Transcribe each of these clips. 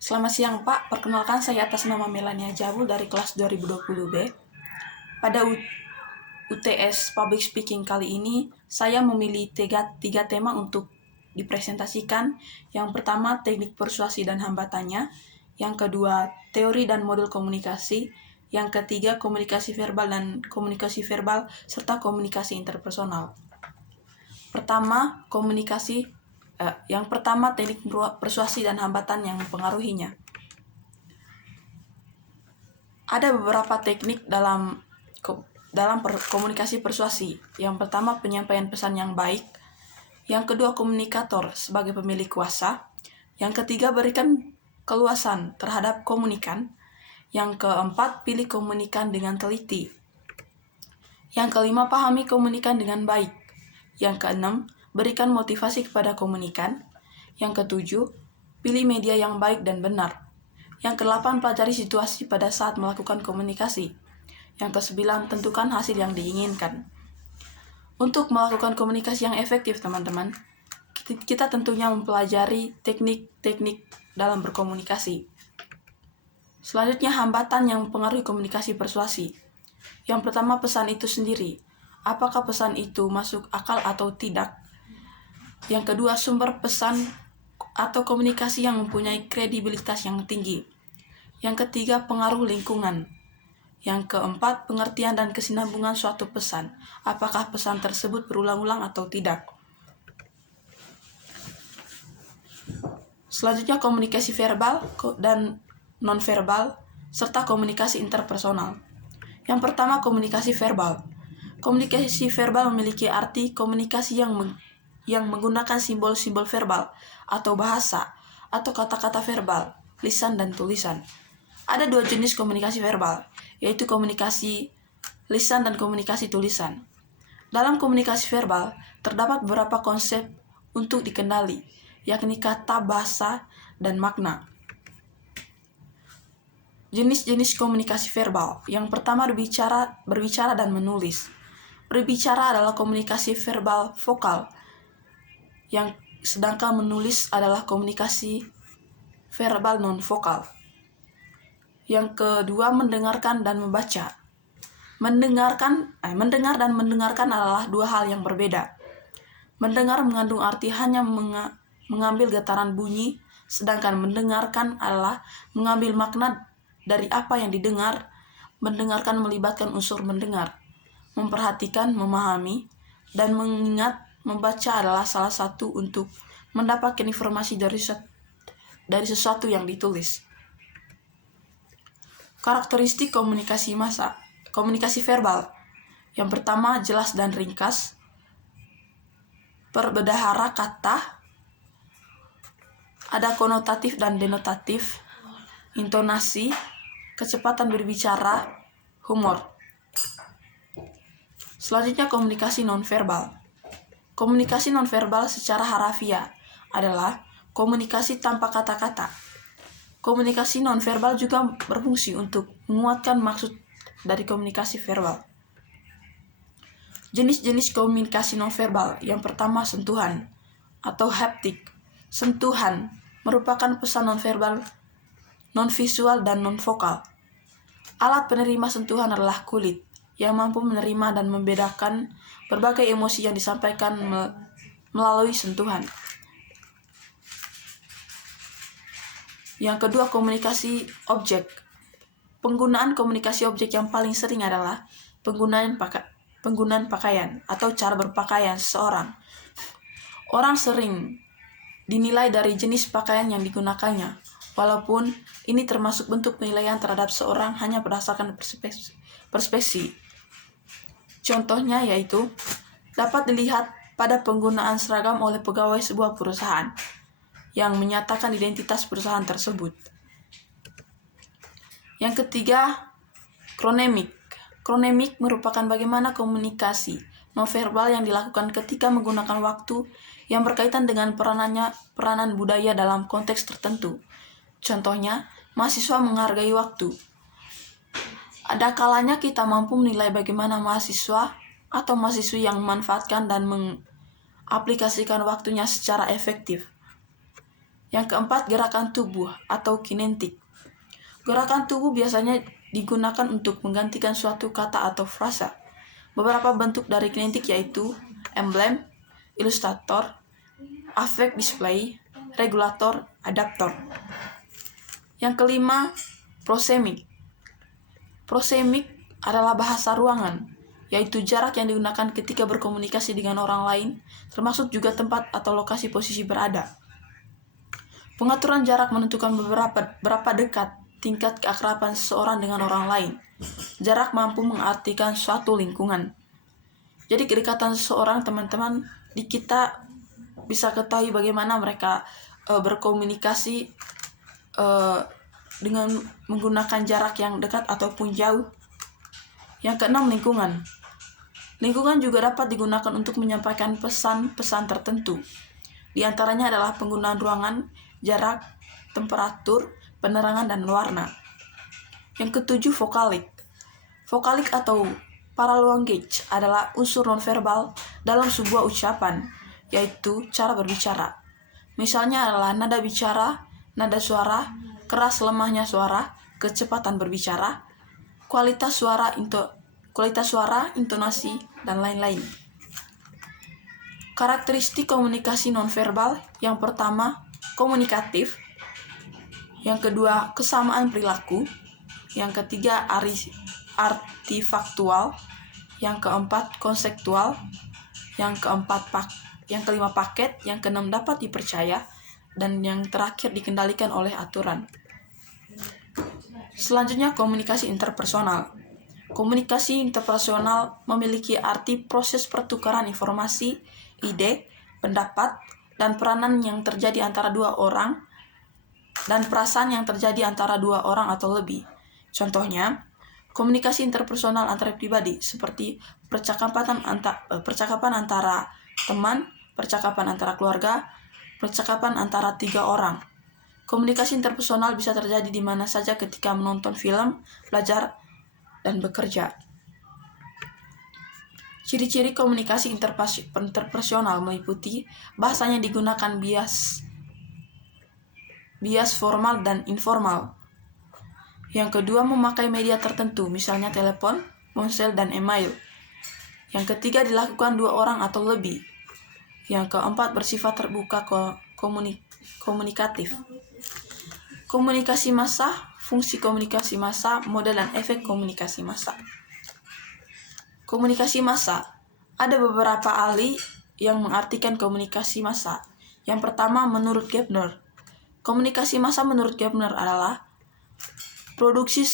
Selamat siang Pak, perkenalkan saya atas nama Melania Jabul dari kelas 2020B. Pada UTS Public Speaking kali ini, saya memilih tiga tema untuk dipresentasikan. Yang pertama, teknik persuasi dan hambatannya. Yang kedua, teori dan model komunikasi. Yang ketiga, komunikasi verbal dan komunikasi verbal, serta komunikasi interpersonal. Yang pertama, teknik persuasi dan hambatan yang mempengaruhinya. Ada beberapa teknik dalam komunikasi persuasi. Yang pertama, penyampaian pesan yang baik. Yang kedua, komunikator sebagai pemilik kuasa. Yang ketiga, berikan keluasan terhadap komunikan. Yang keempat, pilih komunikan dengan teliti. Yang kelima, pahami komunikan dengan baik. Yang keenam, berikan motivasi kepada komunikan. Yang ketujuh, pilih media yang baik dan benar. Yang kedelapan, pelajari situasi pada saat melakukan komunikasi. Yang kesembilan, tentukan hasil yang diinginkan. Untuk melakukan komunikasi yang efektif, teman-teman, kita tentunya mempelajari teknik-teknik dalam berkomunikasi. Selanjutnya, hambatan yang mempengaruhi komunikasi persuasi. Yang pertama, pesan itu sendiri. Apakah pesan itu masuk akal atau tidak? Yang kedua, sumber pesan atau komunikasi yang mempunyai kredibilitas yang tinggi. Yang ketiga, pengaruh lingkungan. Yang keempat, pengertian dan kesinambungan suatu pesan. Apakah pesan tersebut berulang-ulang atau tidak? Selanjutnya, komunikasi verbal dan nonverbal, serta komunikasi interpersonal. Yang pertama, komunikasi verbal. Komunikasi verbal memiliki arti komunikasi yang menggunakan simbol-simbol verbal atau bahasa atau kata-kata verbal, lisan dan tulisan. Ada dua jenis komunikasi verbal, yaitu komunikasi lisan dan komunikasi tulisan. Dalam komunikasi verbal, terdapat beberapa konsep untuk dikenali, yakni kata, bahasa, dan makna. Jenis-jenis komunikasi verbal. Yang pertama, berbicara dan menulis. Berbicara adalah komunikasi verbal vokal, sedangkan menulis adalah komunikasi verbal non-vokal. Yang kedua, mendengarkan dan membaca. Mendengar dan mendengarkan adalah dua hal yang berbeda. Mendengar mengandung arti hanya mengambil getaran bunyi, sedangkan mendengarkan adalah mengambil makna dari apa yang didengar. Mendengarkan melibatkan unsur mendengar, memperhatikan, memahami, dan mengingat. Membaca adalah salah satu untuk mendapatkan informasi dari sesuatu yang ditulis. Karakteristik komunikasi verbal. Yang pertama, jelas dan ringkas. Berbendahara kata. Ada konotatif dan denotatif. Intonasi, kecepatan berbicara, humor. Selanjutnya, komunikasi nonverbal. Komunikasi nonverbal secara harafiah adalah komunikasi tanpa kata-kata. Komunikasi nonverbal juga berfungsi untuk menguatkan maksud dari komunikasi verbal. Jenis-jenis komunikasi nonverbal. Yang pertama, sentuhan atau haptik. Sentuhan merupakan pesan nonverbal, non-visual dan non-vokal. Alat penerima sentuhan adalah kulit, yang mampu menerima dan membedakan berbagai emosi yang disampaikan melalui sentuhan. Yang kedua, komunikasi objek. Penggunaan komunikasi objek yang paling sering adalah penggunaan pakaian atau cara berpakaian seseorang. Orang sering dinilai dari jenis pakaian yang digunakannya, walaupun ini termasuk bentuk penilaian terhadap seorang hanya berdasarkan perspektif. Contohnya yaitu dapat dilihat pada penggunaan seragam oleh pegawai sebuah perusahaan yang menyatakan identitas perusahaan tersebut. Yang ketiga, kronemik. Kronemik merupakan bagaimana komunikasi nonverbal yang dilakukan ketika menggunakan waktu yang berkaitan dengan peranan budaya dalam konteks tertentu. Contohnya, mahasiswa menghargai waktu. Ada kalanya kita mampu menilai bagaimana mahasiswa atau mahasiswi yang memanfaatkan dan mengaplikasikan waktunya secara efektif. Yang keempat, gerakan tubuh atau kinetik. Gerakan tubuh biasanya digunakan untuk menggantikan suatu kata atau frasa. Beberapa bentuk dari kinetik yaitu emblem, ilustrator, affect display, regulator, adaptor. Yang kelima, prosemik. Prosemik adalah bahasa ruangan, yaitu jarak yang digunakan ketika berkomunikasi dengan orang lain, termasuk juga tempat atau lokasi posisi berada. Pengaturan jarak menentukan berapa dekat tingkat keakraban seseorang dengan orang lain. Jarak mampu mengartikan suatu lingkungan. Jadi kedekatan seseorang, teman-teman, di kita bisa ketahui bagaimana mereka berkomunikasi dengan menggunakan jarak yang dekat ataupun jauh. Yang keenam, lingkungan. Lingkungan juga dapat digunakan untuk menyampaikan pesan-pesan tertentu. Di antaranya adalah penggunaan ruangan, jarak, temperatur, penerangan, dan warna. Yang ketujuh, vokalik. Vokalik atau paralanguage adalah unsur nonverbal dalam sebuah ucapan, yaitu cara berbicara. Misalnya adalah nada bicara, nada suara, keras lemahnya suara, kecepatan berbicara, kualitas suara, intonasi, dan lain-lain. Karakteristik komunikasi nonverbal: yang pertama, komunikatif. Yang kedua, kesamaan perilaku. Yang ketiga, artifaktual. Yang keempat, konseptual. Yang kelima, paket. Yang keenam, dapat dipercaya. Dan yang terakhir, dikendalikan oleh aturan. Selanjutnya, komunikasi interpersonal. Komunikasi interpersonal memiliki arti proses pertukaran informasi, ide, pendapat, dan peranan yang terjadi antara dua orang, dan perasaan yang terjadi antara dua orang atau lebih. Contohnya, komunikasi interpersonal antar pribadi seperti percakapan antara teman, percakapan antara keluarga, percakapan antara 3 orang. Komunikasi interpersonal bisa terjadi di mana saja ketika menonton film, belajar, dan bekerja. Ciri-ciri komunikasi interpersonal meliputi bahasanya digunakan bias formal dan informal. Yang kedua, memakai media tertentu, misalnya telepon, ponsel, dan email. Yang ketiga, dilakukan 2 orang atau lebih. Yang keempat, bersifat terbuka komunikatif. Komunikasi massa, fungsi komunikasi massa, model dan efek komunikasi massa. Komunikasi massa. Ada beberapa ahli yang mengartikan komunikasi massa. Yang pertama, menurut Gepner. Komunikasi massa menurut Gepner adalah produksi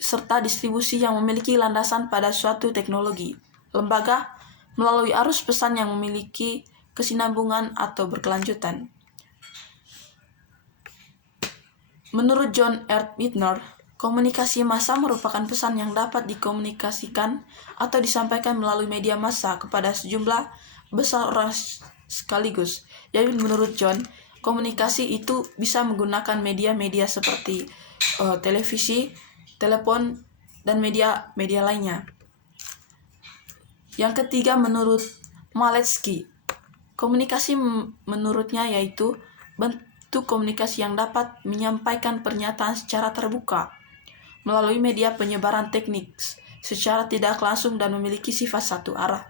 serta distribusi yang memiliki landasan pada suatu teknologi, lembaga, melalui arus pesan yang memiliki kesinambungan atau berkelanjutan. Menurut John R. Whitner, komunikasi massa merupakan pesan yang dapat dikomunikasikan atau disampaikan melalui media massa kepada sejumlah besar orang sekaligus. Jadi menurut John, komunikasi itu bisa menggunakan media-media seperti televisi, telepon, dan media lainnya. Yang ketiga, menurut Maletsky, komunikasi menurutnya yaitu bentuk komunikasi yang dapat menyampaikan pernyataan secara terbuka melalui media penyebaran teknik secara tidak langsung dan memiliki sifat satu arah.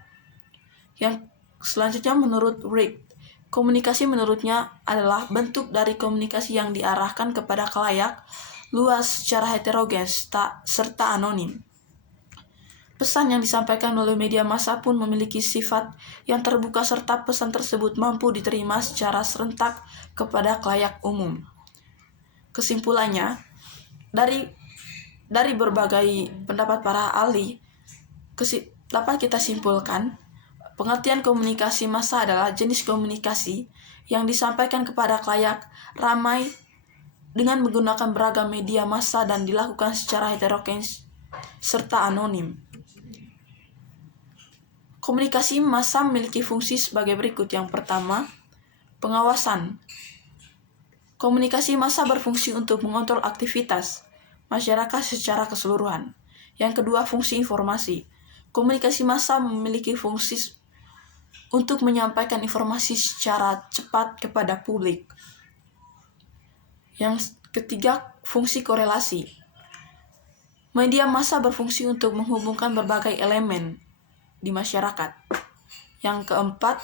Yang selanjutnya, menurut Reid, komunikasi menurutnya adalah bentuk dari komunikasi yang diarahkan kepada khalayak luas secara heterogen serta anonim. Pesan yang disampaikan melalui media massa pun memiliki sifat yang terbuka serta pesan tersebut mampu diterima secara serentak kepada khalayak umum. Kesimpulannya, dari berbagai pendapat para ahli, dapat kita simpulkan pengertian komunikasi massa adalah jenis komunikasi yang disampaikan kepada khalayak ramai dengan menggunakan beragam media massa dan dilakukan secara heterogen serta anonim. Komunikasi massa memiliki fungsi sebagai berikut. Yang pertama, pengawasan. Komunikasi massa berfungsi untuk mengontrol aktivitas masyarakat secara keseluruhan. Yang kedua, fungsi informasi. Komunikasi massa memiliki fungsi untuk menyampaikan informasi secara cepat kepada publik. Yang ketiga, fungsi korelasi. Media massa berfungsi untuk menghubungkan berbagai elemen di masyarakat. Yang keempat,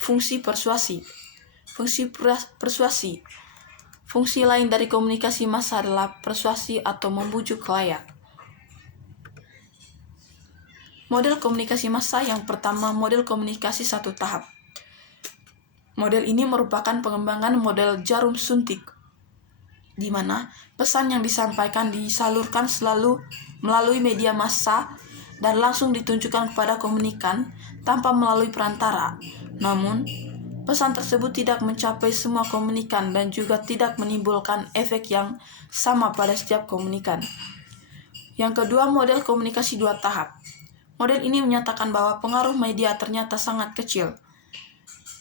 fungsi persuasi. Fungsi lain dari komunikasi massa adalah persuasi atau membujuk khalayak. Model komunikasi massa yang pertama, model komunikasi satu tahap. Model ini merupakan pengembangan model jarum suntik, di mana pesan yang disampaikan disalurkan selalu melalui media massa dan langsung ditunjukkan kepada komunikan tanpa melalui perantara. Namun, pesan tersebut tidak mencapai semua komunikan dan juga tidak menimbulkan efek yang sama pada setiap komunikan. Yang kedua, model komunikasi dua tahap. Model ini menyatakan bahwa pengaruh media ternyata sangat kecil.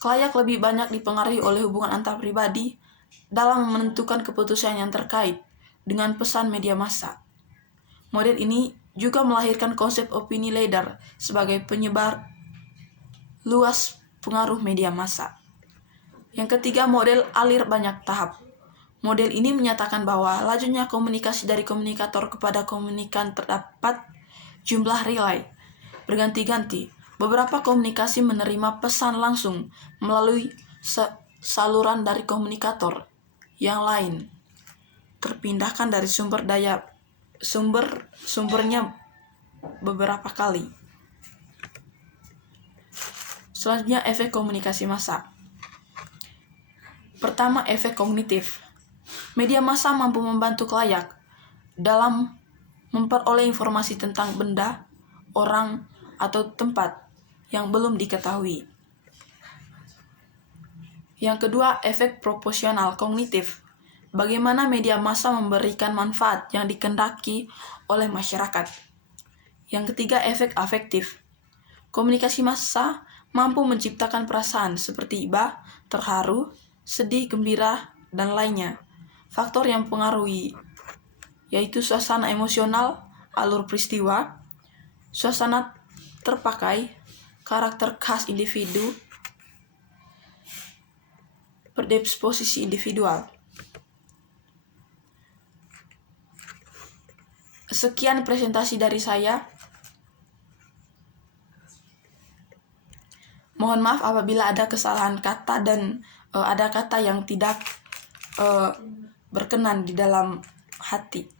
Khalayak lebih banyak dipengaruhi oleh hubungan antar pribadi dalam menentukan keputusan yang terkait dengan pesan media massa. Model ini juga melahirkan konsep opini leader sebagai penyebar luas pengaruh media massa. Yang ketiga, model alir banyak tahap. Model ini menyatakan bahwa lajunya komunikasi dari komunikator kepada komunikan terdapat jumlah relay berganti-ganti. Beberapa komunikasi menerima pesan langsung melalui saluran dari komunikator yang lain, terpindahkan dari sumbernya beberapa kali. Selanjutnya, efek komunikasi massa. Pertama, efek kognitif. Media massa mampu membantu khalayak dalam memperoleh informasi tentang benda, orang, atau tempat yang belum diketahui. Yang kedua, efek proporsional kognitif. Bagaimana media massa memberikan manfaat yang dikehendaki oleh masyarakat. Yang ketiga, efek afektif. Komunikasi massa mampu menciptakan perasaan seperti iba, terharu, sedih, gembira, dan lainnya. Faktor yang mempengaruhi yaitu suasana emosional, alur peristiwa, suasana terpakai, karakter khas individu, predisposisi individual. Sekian presentasi dari saya. Mohon maaf apabila ada kesalahan kata dan ada kata yang tidak berkenan di dalam hati.